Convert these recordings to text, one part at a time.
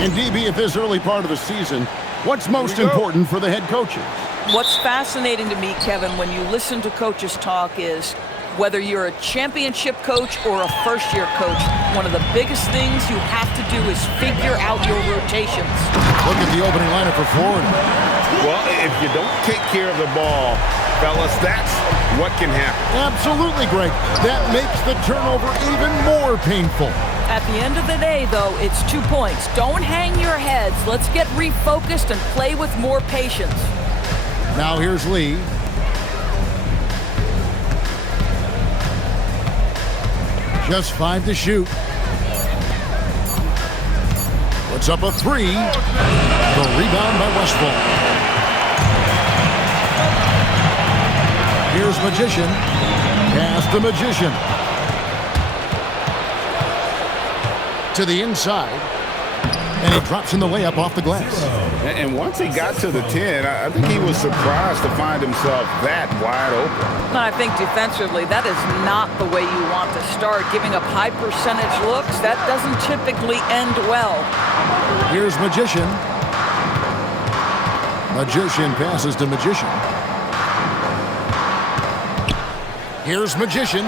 And DB, at this early part of the season, what's most important for the head coaches? What's fascinating to me, Kevin, when you listen to coaches talk is whether you're a championship coach or a first-year coach, one of the biggest things you have to do is figure out your rotations. Look at the opening lineup for Florida. Well, if you don't take care of the ball, fellas, that's what can happen. Absolutely, Greg. That makes the turnover even more painful. At the end of the day, though, it's 2 points. Don't hang your heads. Let's get refocused and play with more patience. Now here's Lee. Just 5 to shoot. Puts up a 3. The rebound by Westphal. Here's Magician. Pass the Magician. To the inside. And he drops in the layup off the glass. And once he got to the 10, I think he was surprised to find himself that wide open. I think defensively, that is not the way you want to start. Giving up high percentage looks, that doesn't typically end well. Here's Magician. Magician passes to Magician. Here's Magician.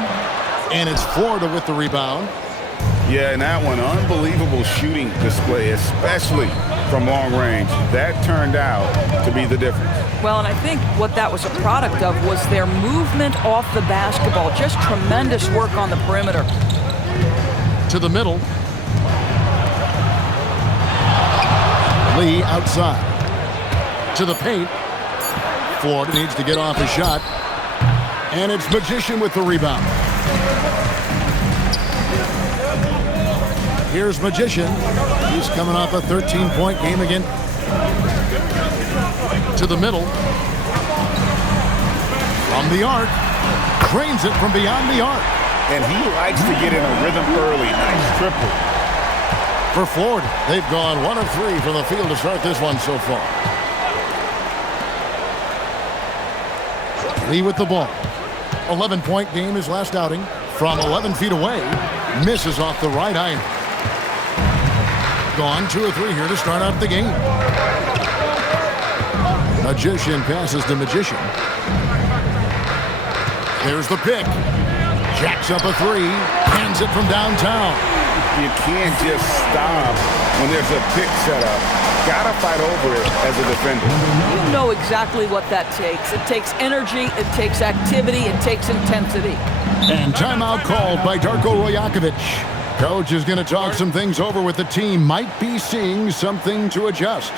And it's Florida with the rebound. Yeah, and that one, unbelievable shooting display, especially from long range. That turned out to be the difference. Well, and I think what that was a product of was their movement off the basketball. Just tremendous work on the perimeter. To the middle. Lee outside. To the paint. Florida needs to get off a shot. And it's Magician with the rebound. Here's Magician. He's coming off a 13-point game again. To the middle. From the arc. Drains it from beyond the arc. And he likes to get in a rhythm early. Nice triple. For Florida, they've gone 1 of 3 from the field to start this one so far. Lee with the ball. 11-point game his last outing. From 11 feet away. Misses off the right iron. Gone 2 or 3 here to start out the game. Magician passes to Magician. There's the pick. Jacks up a 3. Hands it from downtown. You can't just stop when there's a pick set up. Gotta fight over it as a defender. You know exactly what that takes. It takes energy, it takes activity, it takes intensity. And timeout called by Darko Rojakovic. Coach is going to talk some things over with the team. Might be seeing something to adjust.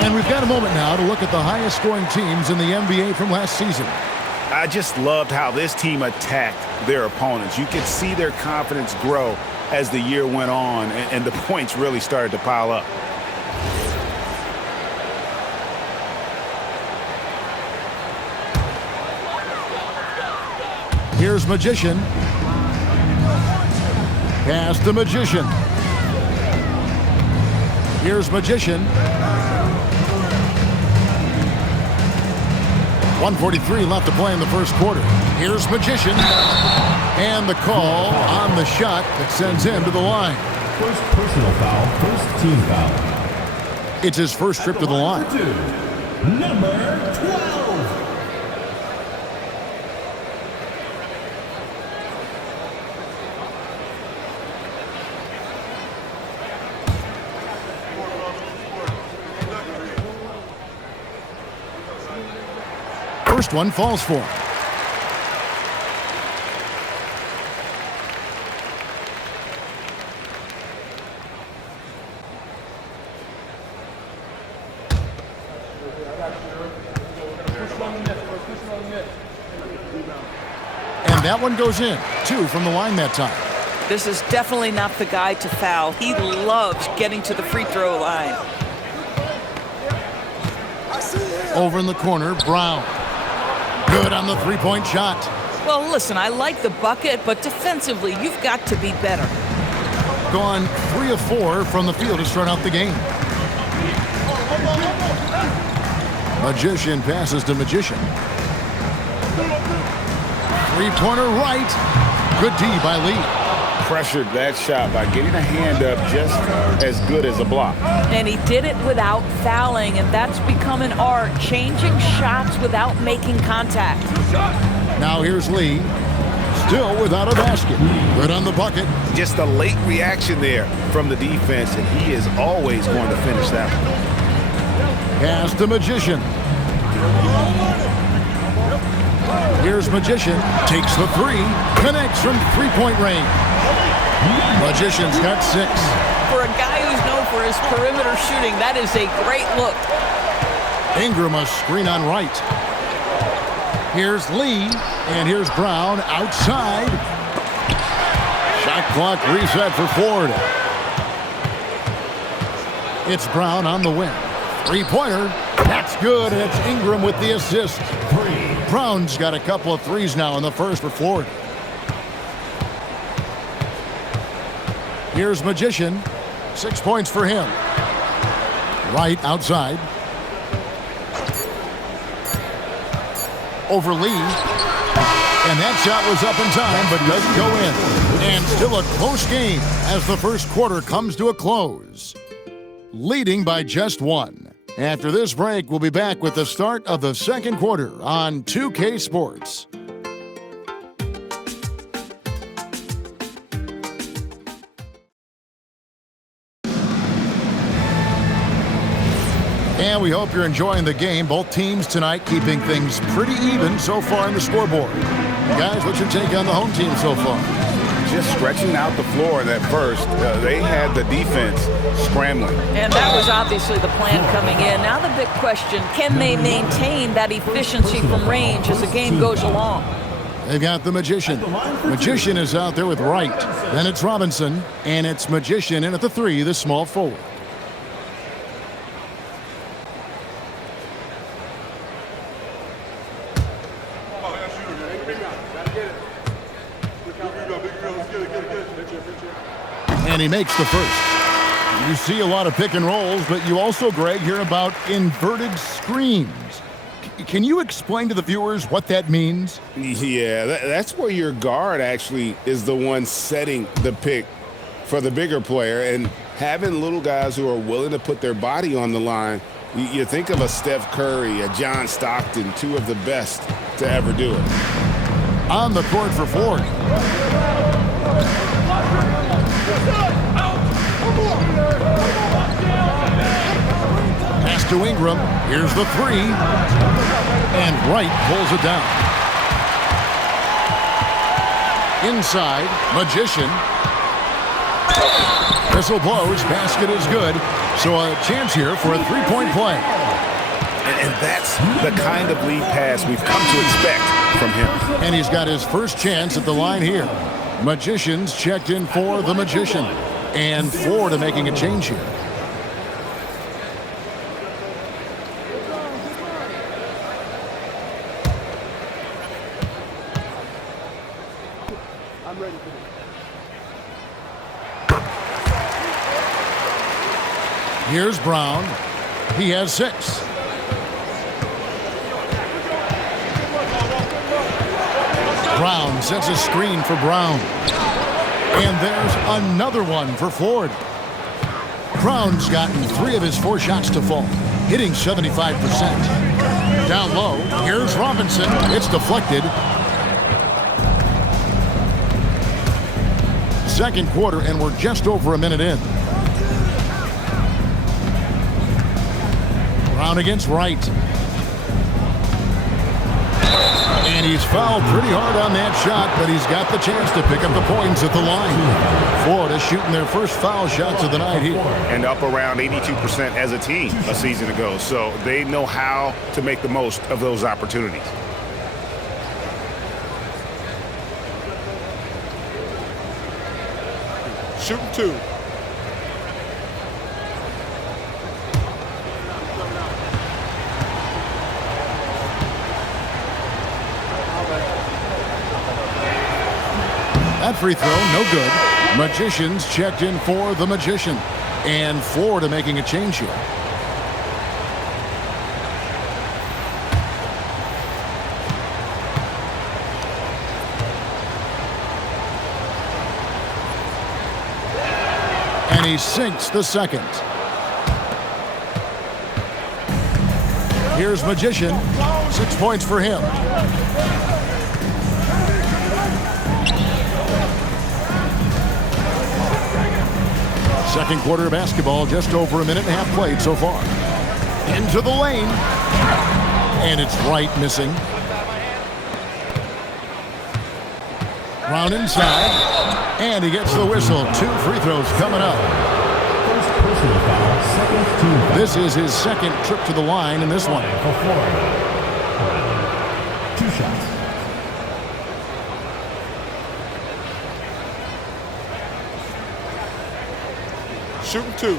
And we've got a moment now to look at the highest scoring teams in the NBA from last season. I just loved how this team attacked their opponents. You could see their confidence grow as the year went on, and the points really started to pile up. Here's Magician. Pass the Magician. Here's Magician. 1:43 left to play in the first quarter. Here's Magician. And the call on the shot that sends him to the line. First personal foul, first team foul. It's his first trip to the line. Number 12. First one falls for him. And that one goes in. 2 from the line that time. This is definitely not the guy to foul. He loves getting to the free throw line. Over in the corner, Brown. Good on the three-point shot. Well, listen, I like the bucket, but defensively, you've got to be better. Gone 3 of 4 from the field to start out the game. Magician passes to Magician. Three-pointer right. Good D by Lee. Pressured that shot by getting a hand up just as good as a block. And he did it without fouling, and that's become an art, changing shots without making contact. Now here's Lee. Still without a basket. Good on the bucket. Just a late reaction there from the defense, and he is always going to finish that one. Pass to Magician. Here's Magician. Takes the 3. Connects from three-point range. Magician's got 6. For a guy who's known for his perimeter shooting, that is a great look. Ingram a screen on right. Here's Lee, and here's Brown outside. Shot clock reset for Ford. It's Brown on the wing. Three-pointer. That's good, and it's Ingram with the assist. Brown's got a couple of threes now in the first for Ford. Here's Magician. 6 points for him. Right outside. Over Lee. And that shot was up in time, but doesn't go in. And still a close game as the first quarter comes to a close. Leading by just 1. After this break, we'll be back with the start of the second quarter on 2K Sports. And we hope you're enjoying the game. Both teams tonight keeping things pretty even so far on the scoreboard. Guys, what's your take on the home team so far? Just stretching out the floor at first. They had the defense scrambling. And that was obviously the plan coming in. Now the big question, can they maintain that efficiency from range as the game goes along? They've got the Magician. Magician is out there with Wright. Then it's Robinson. And it's Magician in at the 3, the small forward. And he makes the first. You see a lot of pick and rolls, but you also, Greg, hear about inverted screens. Can you explain to the viewers what that means? Yeah, that's where your guard actually is the one setting the pick for the bigger player, and having little guys who are willing to put their body on the line. You think of a Steph Curry, a John Stockton, 2 of the best to ever do it. On the court for Ford. Pass to Ingram. Here's the 3. And Wright pulls it down. Inside, Magician. Whistle blows. Basket is good. So a chance here for a three-point play. And that's the kind of lead pass we've come to expect from him. And he's got his first chance at the line here. Magician's checked in for the Magician. And Ford are making a change here. I'm ready for this. Here's Brown. He has 6. Brown sets a screen for Brown. And there's another one for Ford. Brown's gotten 3 of his 4 shots to fall, hitting 75%. Down low, here's Robinson. It's deflected. Second quarter, and we're just over a minute in. Brown against Wright. And he's fouled pretty hard on that shot, but he's got the chance to pick up the points at the line. Florida shooting their first foul shots of the night here. And up around 82% as a team a season ago. So they know how to make the most of those opportunities. Shooting 2. That free throw, no good. Magicians checked in for the Magician. And Florida making a change here. And he sinks the second. Here's Magician. 6 points for him. Second quarter of basketball, just over a minute and a half played so far. Into the lane. And it's Wright missing. Brown inside. And he gets the whistle. 2 free throws coming up. First personal foul, second team foul. This is his second trip to the line in this one. For Florida. 2 shots. Shooting 2.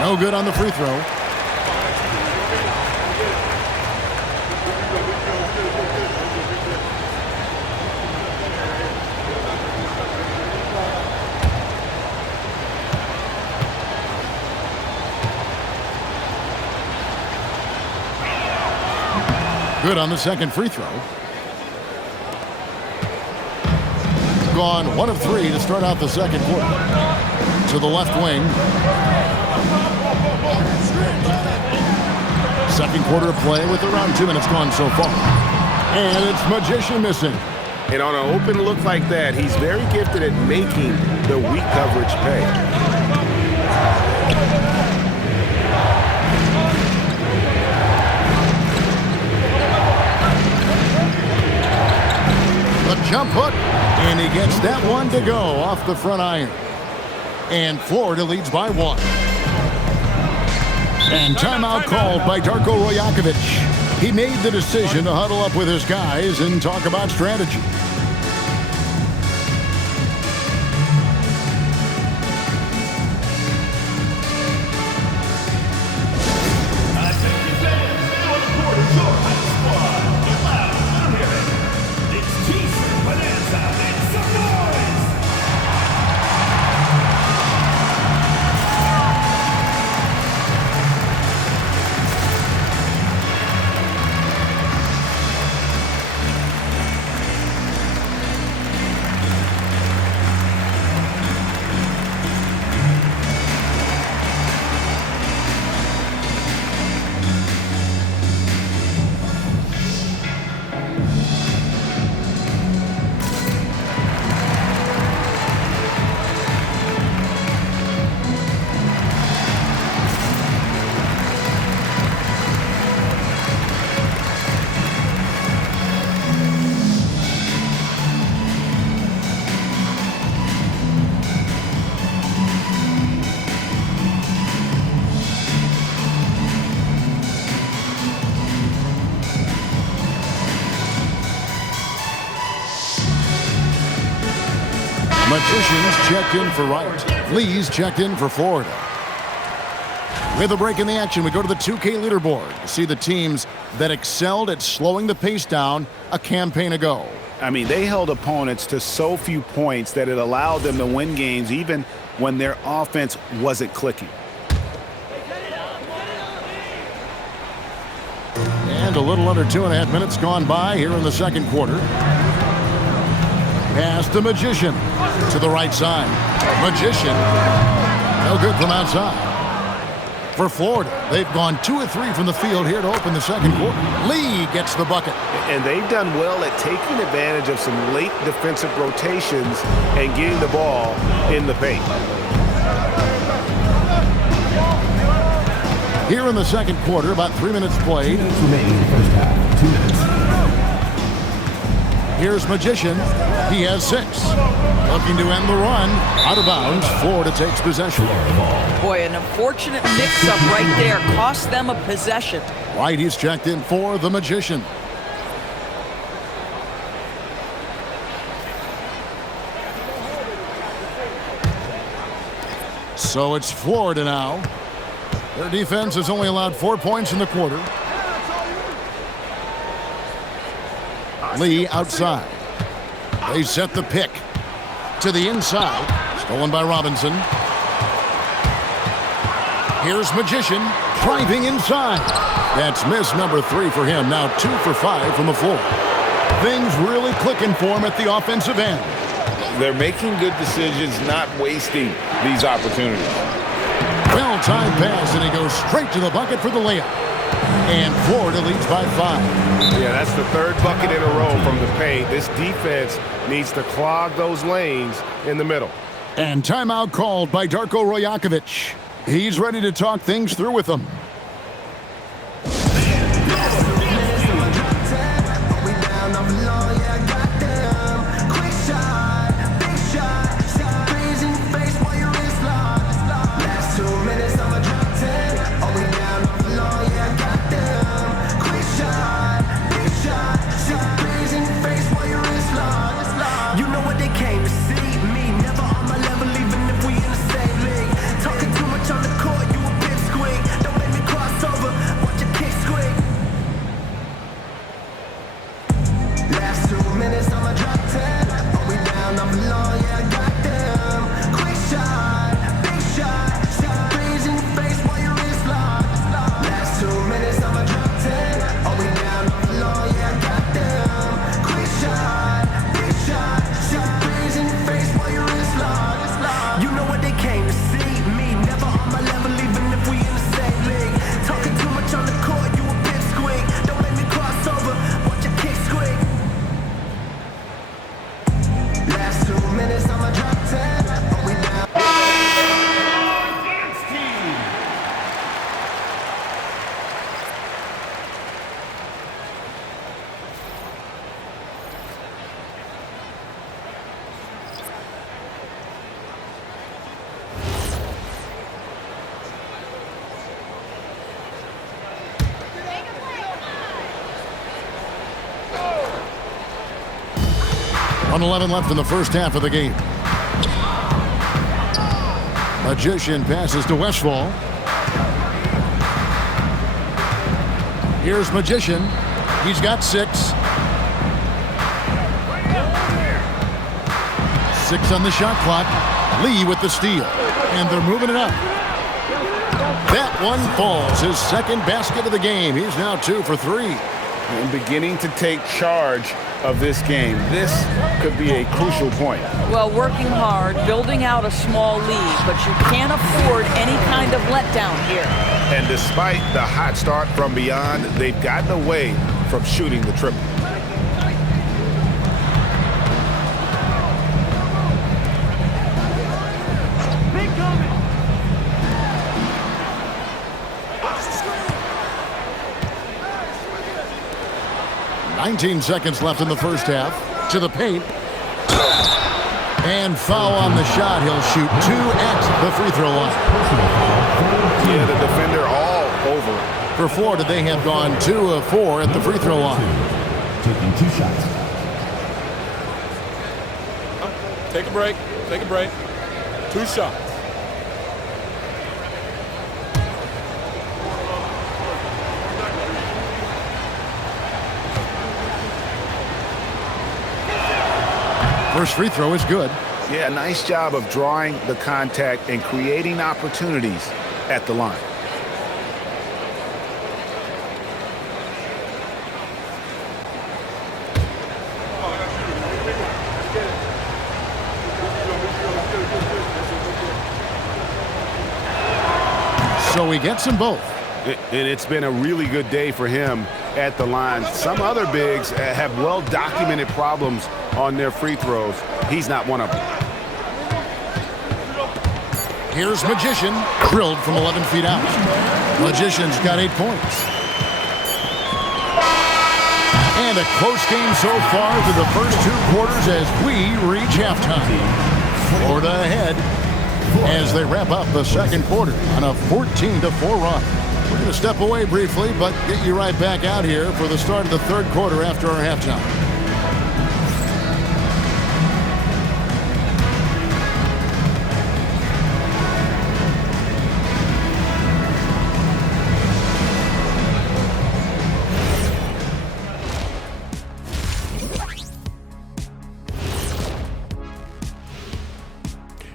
No good on the free throw. Good on the second free throw. Gone 1 of 3 to start out the second quarter. To the left wing. Second quarter of play with around 2 minutes gone so far. And it's Magician missing. And on an open look like that, he's very gifted at making the weak coverage pay. The jump hook, and he gets that one to go off the front iron. And Florida leads by 1. And timeout called by Darko Rajakovic. He made the decision to huddle up with his guys and talk about strategy. Magicians checked in for Wright. Lee's checked in for Florida. With a break in the action, we go to the 2K leaderboard to see the teams that excelled at slowing the pace down a campaign ago. I mean, they held opponents to so few points that it allowed them to win games even when their offense wasn't clicking. And a little under 2.5 minutes gone by here in the second quarter. Pass the Magician to the right side. Magician, no good from outside. For Florida, they've gone 2 of 3 from the field here to open the second quarter. Lee gets the bucket. And they've done well at taking advantage of some late defensive rotations and getting the ball in the paint. Here in the second quarter, about 3 minutes played. 2 minutes remaining in the first half. 2 minutes. Here's Magician. He has 6. Looking to end the run. Out of bounds. Florida takes possession. Boy, an unfortunate mix-up right there. Cost them a possession. White, he's checked in for the Magician. So it's Florida now. Their defense has only allowed 4 points in the quarter. Lee outside. They set the pick to the inside. Stolen by Robinson. Here's Magician driving inside. That's miss number 3 for him. Now 2 for 5 from the floor. Things really clicking for him at the offensive end. They're making good decisions, not wasting these opportunities. Well-timed pass, and he goes straight to the bucket for the layup. And Florida leads by 5. Yeah, that's the 3rd bucket in a row from the paint. This defense needs to clog those lanes in the middle. And timeout called by Darko Rojakovic. He's ready to talk things through with them. On 11 left in the first half of the game. Magician passes to Westfall. Here's Magician. He's got 6. 6 on the shot clock. Lee with the steal. And they're moving it up. That one falls. His second basket of the game. He's now 2 for 3. And beginning to take charge of this game. This could be a crucial point. Well, working hard, building out a small lead, but you can't afford any kind of letdown here. And despite the hot start from beyond, they've gotten away from shooting the triple. Big coming. 19 seconds left in the first half. To the paint. And foul on the shot. He'll shoot 2 at the free throw line. Yeah, the defender all over. For Florida, they have gone 2 of 4 at the free throw line. Taking 2 shots. Take a break. Take a break. 2 shots. First free throw is good. Yeah, nice job of drawing the contact and creating opportunities at the line. So he gets them both. And it's been a really good day for him at the line. Some other bigs have well-documented problems on their free throws. He's not one of them. Here's Magician, drilled from 11 feet out. Magician's got 8 points. And a close game so far through the first 2 quarters as we reach halftime. Florida ahead as they wrap up the second quarter on a 14-4 run. We're going to step away briefly, but get you right back out here for the start of the third quarter after our halftime.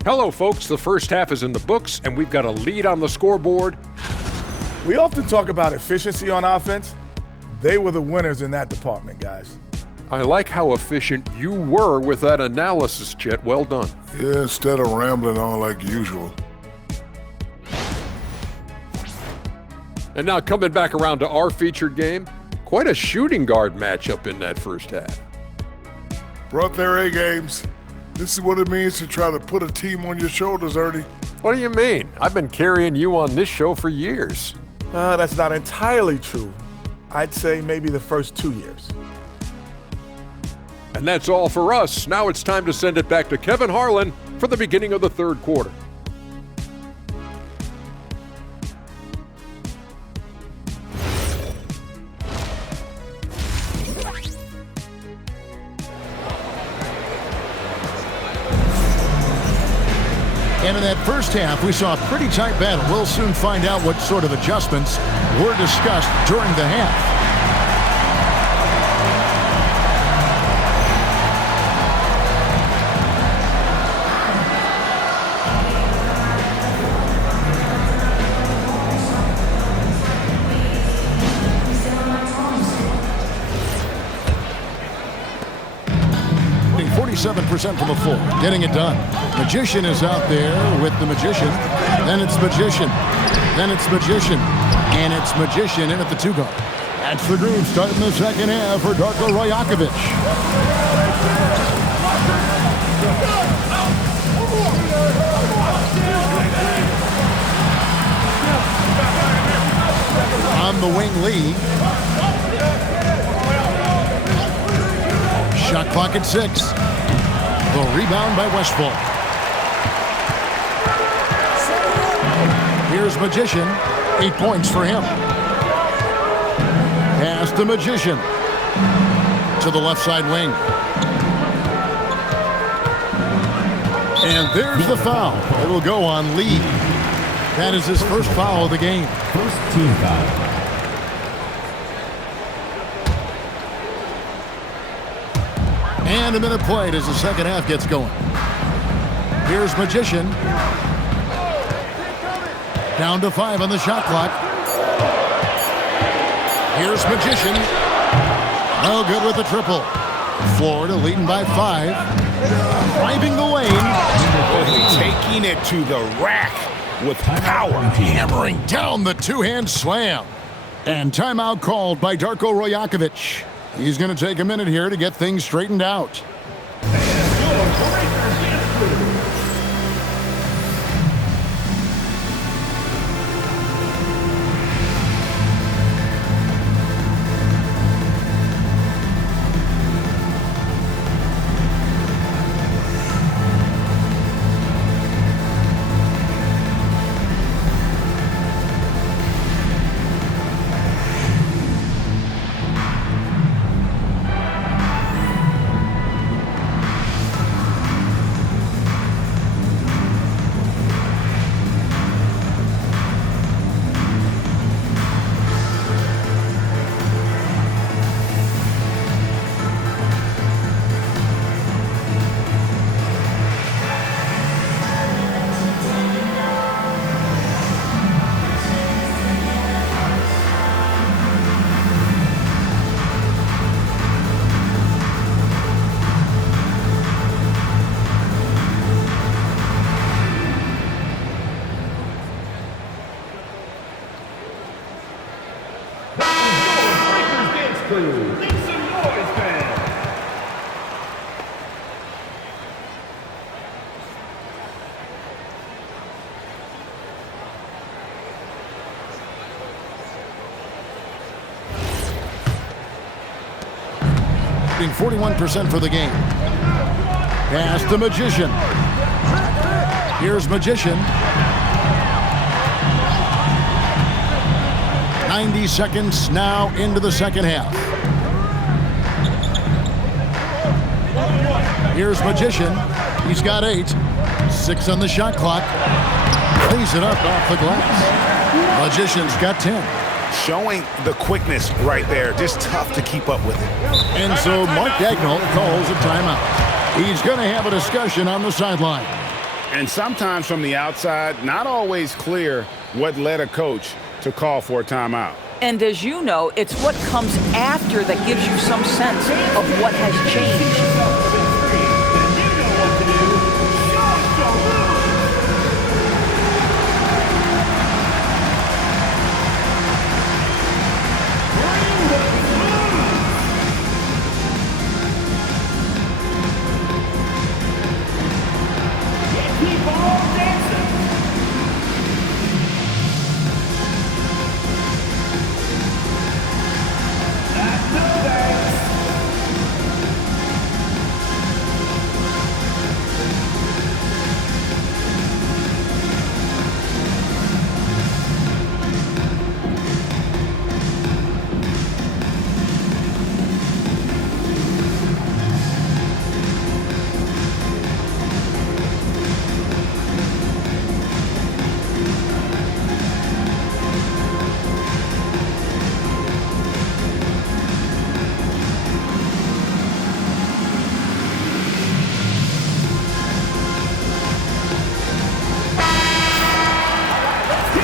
Hello, folks. The first half is in the books, and we've got a lead on the scoreboard. We often talk about efficiency on offense. They were the winners in that department, guys. I like how efficient you were with that analysis, Chet. Well done. Yeah, instead of rambling on like usual. And now coming back around to our featured game, quite a shooting guard matchup in that first half. Brought their A games. This is what it means to try to put a team on your shoulders, Ernie. What do you mean? I've been carrying you on this show for years. That's not entirely true. I'd say maybe the first 2 years. And that's all for us. Now it's time to send it back to Kevin Harlan for the beginning of the third quarter. And in that first half, we saw a pretty tight battle. We'll soon find out what sort of adjustments were discussed during the half. 47% from the floor, getting it done. Magician is out there with the Magician. Then it's Magician. Then it's Magician. And it's Magician in at the 2 guard. That's the groove starting the second half for Darko Rajakovic. On the wing lead. Shot clock at 6. The rebound by Westfall. Here's Magician. 8 points for him. Pass to Magician. To the left side wing. And there's the foul. It'll go on Lee. That is his first foul of the game. First team foul. And a minute played as the second half gets going. Here's Magician. Down to 5 on the shot clock. Here's Magician. No good with the triple. Florida leading by 5. Driving the lane. Taking it to the rack with power. Hammering down the two-hand slam. And timeout called by Darko Rajakovic. He's going to take a minute here to get things straightened out. crew, make some noise, fans. Shooting 41% for the game. Pass the Magician. Here's Magician. 90 seconds now into the second half. Here's Magician. He's got 8. 6 on the shot clock. Cleans it up off the glass. Magician's got 10. Showing the quickness right there. Just tough to keep up with it. And so Mark Dagnall calls a timeout. He's going to have a discussion on the sideline. And sometimes from the outside, not always clear what led a coach to call for a timeout. And as you know, it's what comes after that gives you some sense of what has changed.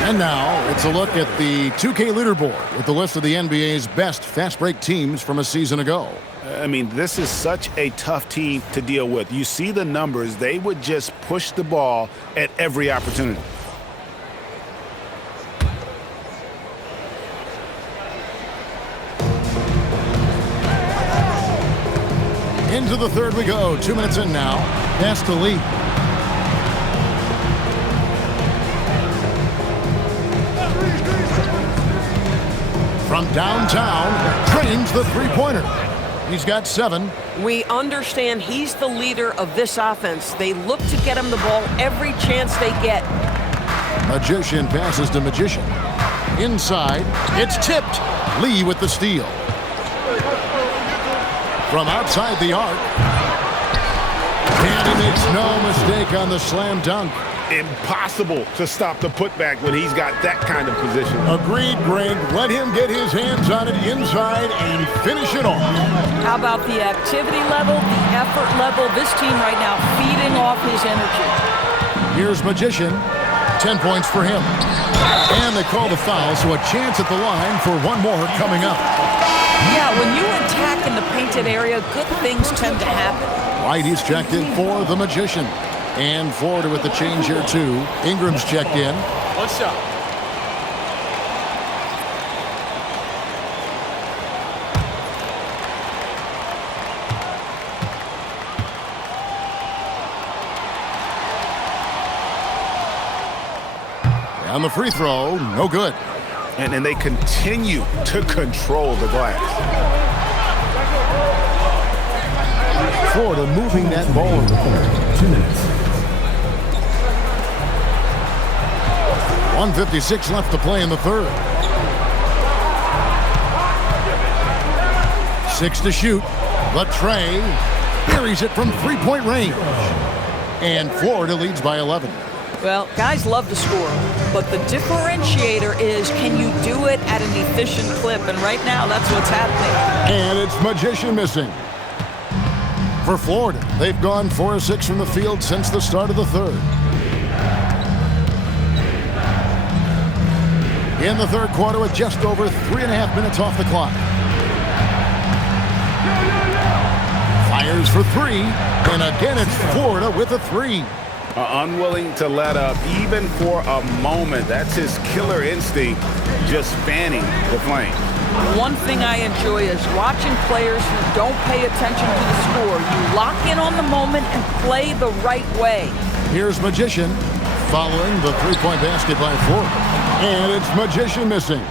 And now it's a look at the 2K leaderboard with the list of the NBA's best fast break teams from a season ago. I mean, this is such a tough team to deal with. You see the numbers. They would just push the ball at every opportunity. Into the third we go. 2 minutes in now. Pass to Lee. From downtown, trains the three-pointer. He's got 7. We understand he's the leader of this offense. They look to get him the ball every chance they get. Magician passes to Magician. Inside, it's tipped. Lee with the steal. From outside the arc. And he makes no mistake on the slam dunk. Impossible to stop the putback when he's got that kind of position. Agreed, Greg. Let him get his hands on it inside and finish it off. How about the activity level, the effort level? This team right now feeding off his energy. Here's Magician. 10 points for him. And they call the foul, so a chance at the line for one more coming up. Yeah, when you attack in the painted area, good things tend to happen. White is checked in for the Magician. And Florida with the change here, too. Ingram's checked in. One shot. And the free throw, no good. And they continue to control the glass. Florida moving that ball in the corner. 2 minutes. 1:56 left to play in the third. 6 to shoot. But Trey buries it from three-point range. And Florida leads by 11. Well, guys love to score, but the differentiator is, can you do it at an efficient clip? And right now, that's what's happening. And it's Magician missing. For Florida, they've gone 4 of 6 from the field since the start of the third. In the third quarter with just over 3.5 minutes off the clock. Fires for 3, and again it's Florida with a 3. Unwilling to let up even for a moment. That's his killer instinct, just fanning the flame. One thing I enjoy is watching players who don't pay attention to the score. You lock in on the moment and play the right way. Here's Magician following the three-point basket by Ford. And it's Magician missing.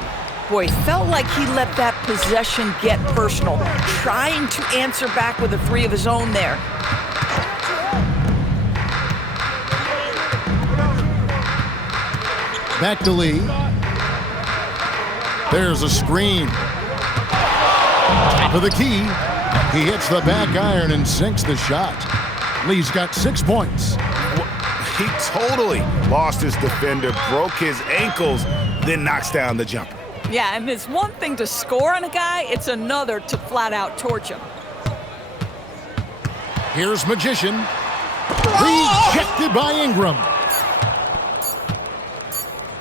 Boy, felt like he let that possession get personal, trying to answer back with a three of his own there. Back to Lee. There's a screen. Top of the key. He hits the back iron and sinks the shot. Lee's got 6 points. He totally lost his defender, broke his ankles, then knocks down the jumper. Yeah, and it's one thing to score on a guy, it's another to flat out torch him. Here's Magician. Rejected by Ingram.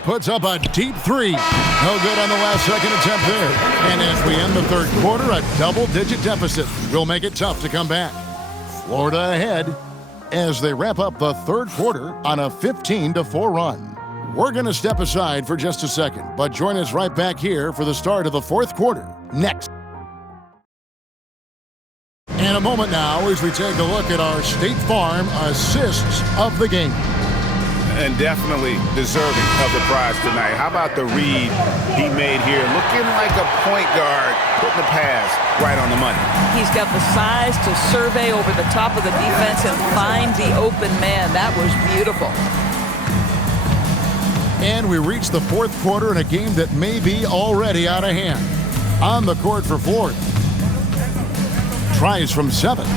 Puts up a deep three. No good on the last second attempt there. And as we end the third quarter, a double-digit deficit will make it tough to come back. Florida ahead as they wrap up the third quarter on a 15-4 run. We're going to step aside for just a second, but join us right back here for the start of the fourth quarter next. In a moment now as we take a look at our State Farm assists of the game. And definitely deserving of the prize tonight. How about the read he made here? Looking like a point guard, putting the pass right on the money. He's got the size to survey over the top of the defense and find the open man. That was beautiful. And we reach the fourth quarter in a game that may be already out of hand. On the court for Ford. Tries from 7.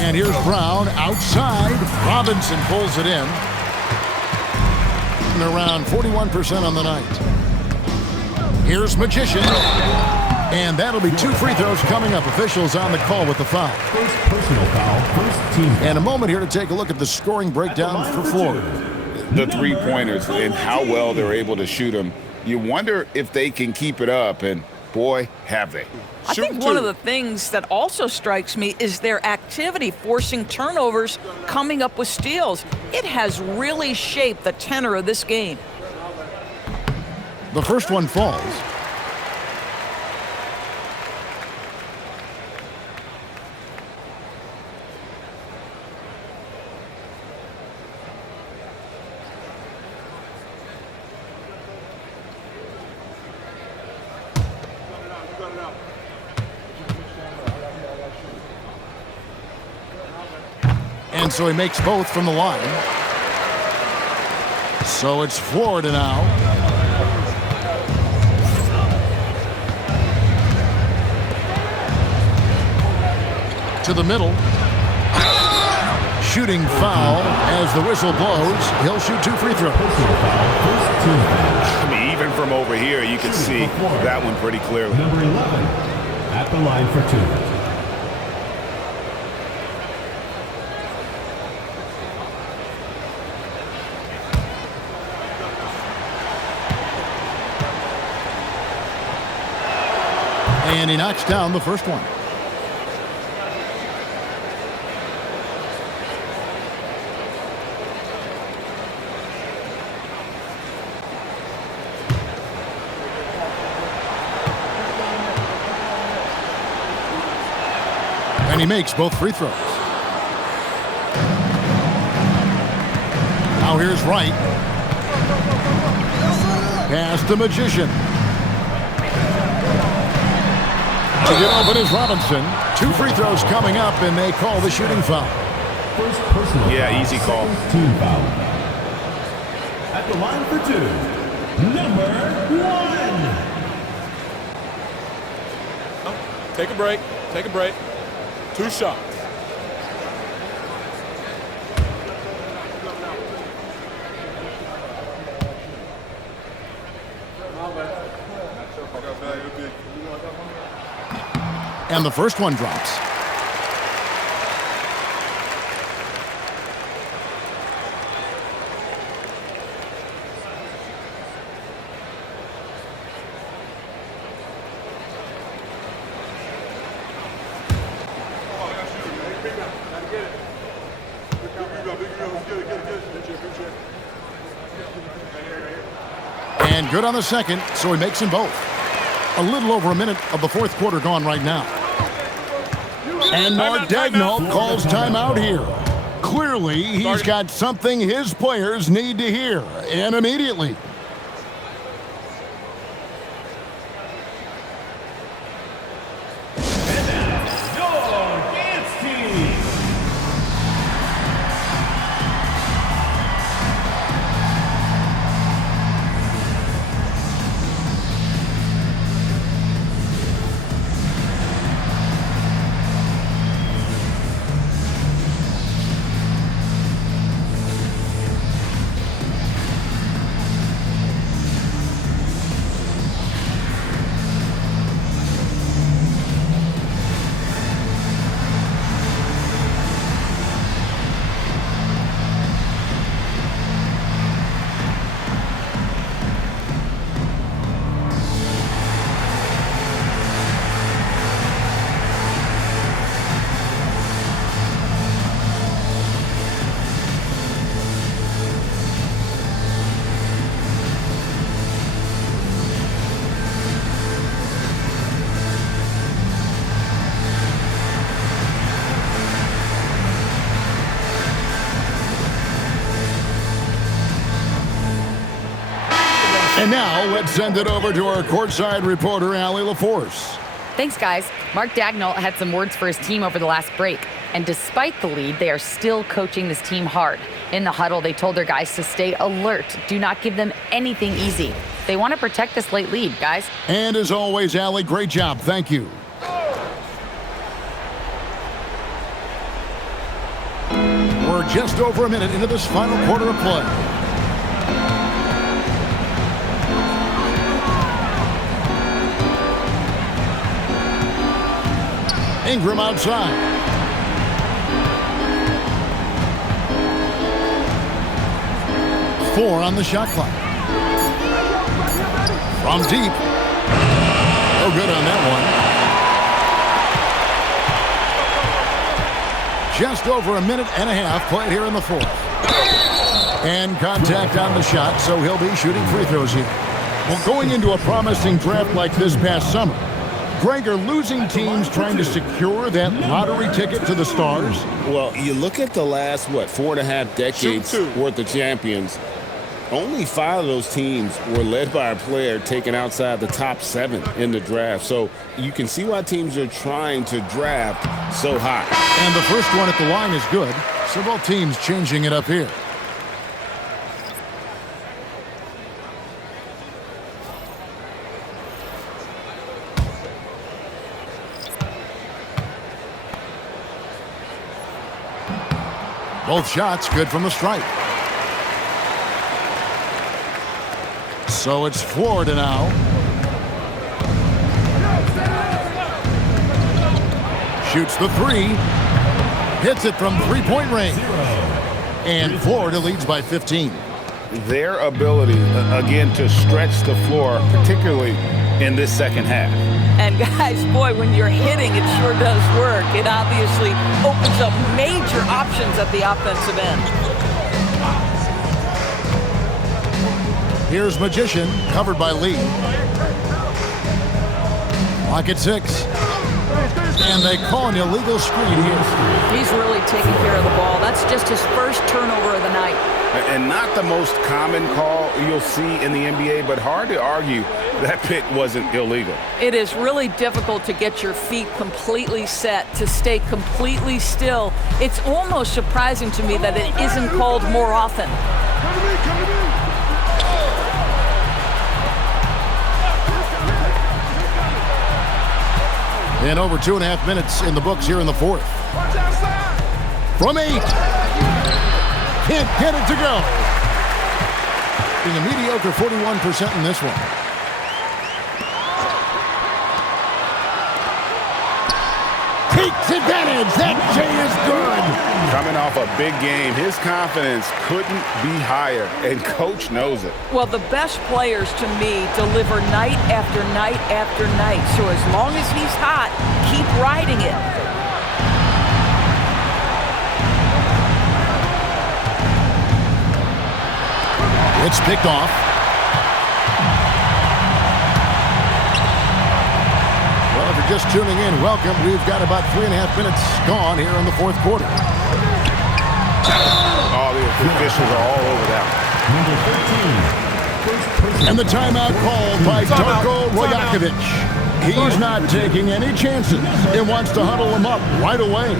And here's Brown outside. Robinson pulls it in. And around 41% on the night. Here's Magician. And that'll be 2 free throws coming up. Officials on the call with the foul. First personal foul, first team. And a moment here to take a look at the scoring breakdown for Florida. The three-pointers and how well they're able to shoot them. You wonder if they can keep it up, and boy, have they. I think one of the things that also strikes me is their activity forcing turnovers, coming up with steals. It has really shaped the tenor of this game. The first one falls. And so he makes both from the line. So it's Florida now. To the middle. Shooting foul as the whistle blows. He'll shoot 2 free throws. I mean, even from over here, you can see that one pretty clearly. Number 11 at the line for 2. And he knocks down the first one. And he makes both free throws. Now here's Wright. Pass to Magician. To get open is Robinson. 2 free throws coming up, and they call the shooting foul. First personal foul, easy call. Team foul. At the line for 2, number 1. Take a break. Take a break. 2 shots. And the first one drops. And good on the second, so he makes them both. A little over a minute of the fourth quarter gone right now. And Mark Dagnall calls timeout here. Clearly, he's got something his players need to hear, and immediately. And now, let's send it over to our courtside reporter, Allie LaForce. Thanks, guys. Mark Dagnall had some words for his team over the last break. And despite the lead, they are still coaching this team hard. In the huddle, they told their guys to stay alert. Do not give them anything easy. They want to protect this late lead, guys. And as always, Allie, great job. Thank you. We're just over a minute into this final quarter of play. Ingram outside. Four on the shot clock. From deep. No good on that one. Just over a minute and a half played here in the fourth. And contact on the shot, so he'll be shooting free throws here. Well, going into a promising draft like this past summer, Greg, are losing teams trying to secure that lottery ticket to the stars? Well, you look at the last, 4.5 decades worth of champions. Only 5 of those teams were led by a player taken outside the top 7 in the draft. So you can see why teams are trying to draft so high. And the first one at the line is good. Several teams changing it up here. Both shots good from the stripe. So it's Florida now. Shoots the three. Hits it from three-point range. And Florida leads by 15. Their ability, again, to stretch the floor, particularly in this second half. And guys, boy, when you're hitting, it sure does work. It obviously opens up major options at the offensive end. Here's Magician, covered by Lee. Clock at 6. And they call an illegal screen here. He's really taking care of the ball. That's just his first turnover of the night. And not the most common call you'll see in the NBA, but hard to argue that pick wasn't illegal. It is really difficult to get your feet completely set, to stay completely still. It's almost surprising to me that it isn't called more often. And over 2.5 minutes in the books here in the fourth. From 8. Can't get it to go. Being a mediocre 41% in this one. Takes advantage. That J is good. Coming off a big game, his confidence couldn't be higher, and coach knows it. Well, the best players to me deliver night after night after night. So as long as he's hot, keep riding it. It's picked off. you're just tuning in, welcome. We've got about 3.5 minutes gone here in the fourth quarter. All the officials are all over that. And the timeout called by Darko Rojakovic. He's not taking any chances and wants to huddle him up right away.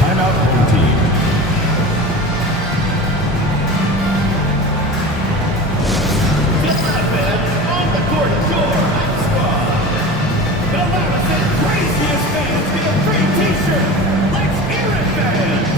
Timeout for the team. On the court, your squad. The loudest and craziest fans get a free t-shirt. Let's hear it, fans.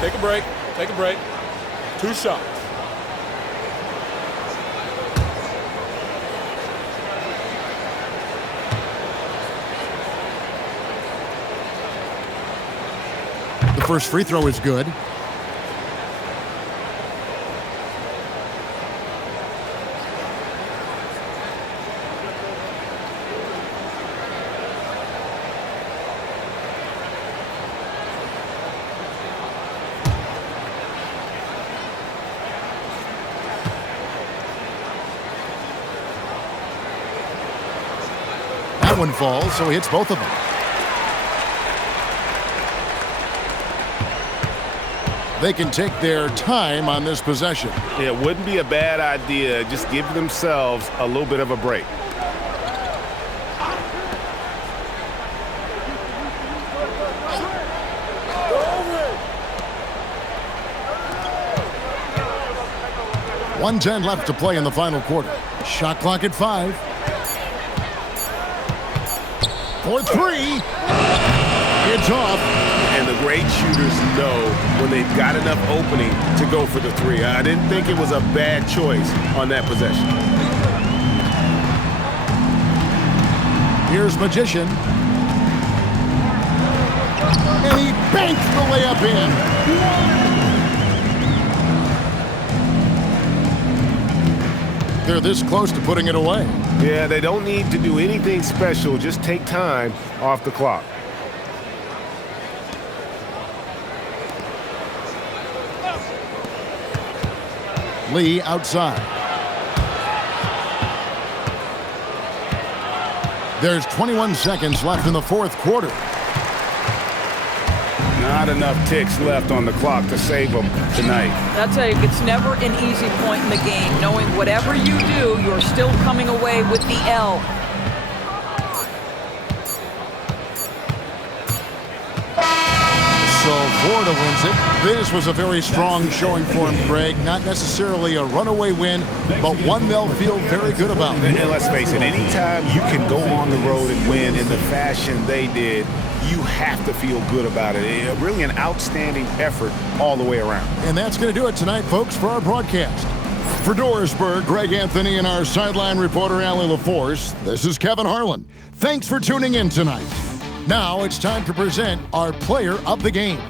Take a break. Take a break. 2 shots. The first free throw is good. That one falls, so he hits both of them. They can take their time on this possession. It wouldn't be a bad idea. Just give themselves a little bit of a break. .110 left to play in the final quarter. Shot clock at 5. For 3. It's off. And the great shooters know when they've got enough opening to go for the 3. I didn't think it was a bad choice on that possession. Here's Magician. And he banks the layup in. They're this close to putting it away. Yeah, they don't need to do anything special. Just take time off the clock. Lee outside. There's 21 seconds left in the fourth quarter. Not enough ticks left on the clock to save them tonight. I'll tell you, it's never an easy point in the game, knowing whatever you do, you're still coming away with the L. So Florida wins it. This was a very strong showing for him, Greg. Not necessarily a runaway win, but one they'll feel very good about. And let's face it, anytime you can go on the road and win in the fashion they did, you have to feel good about it. Really an outstanding effort all the way around. And that's going to do it tonight, folks, for our broadcast. For Dorisburg, Greg Anthony and our sideline reporter, Allie LaForce, this is Kevin Harlan. Thanks for tuning in tonight. Now it's time to present our player of the game.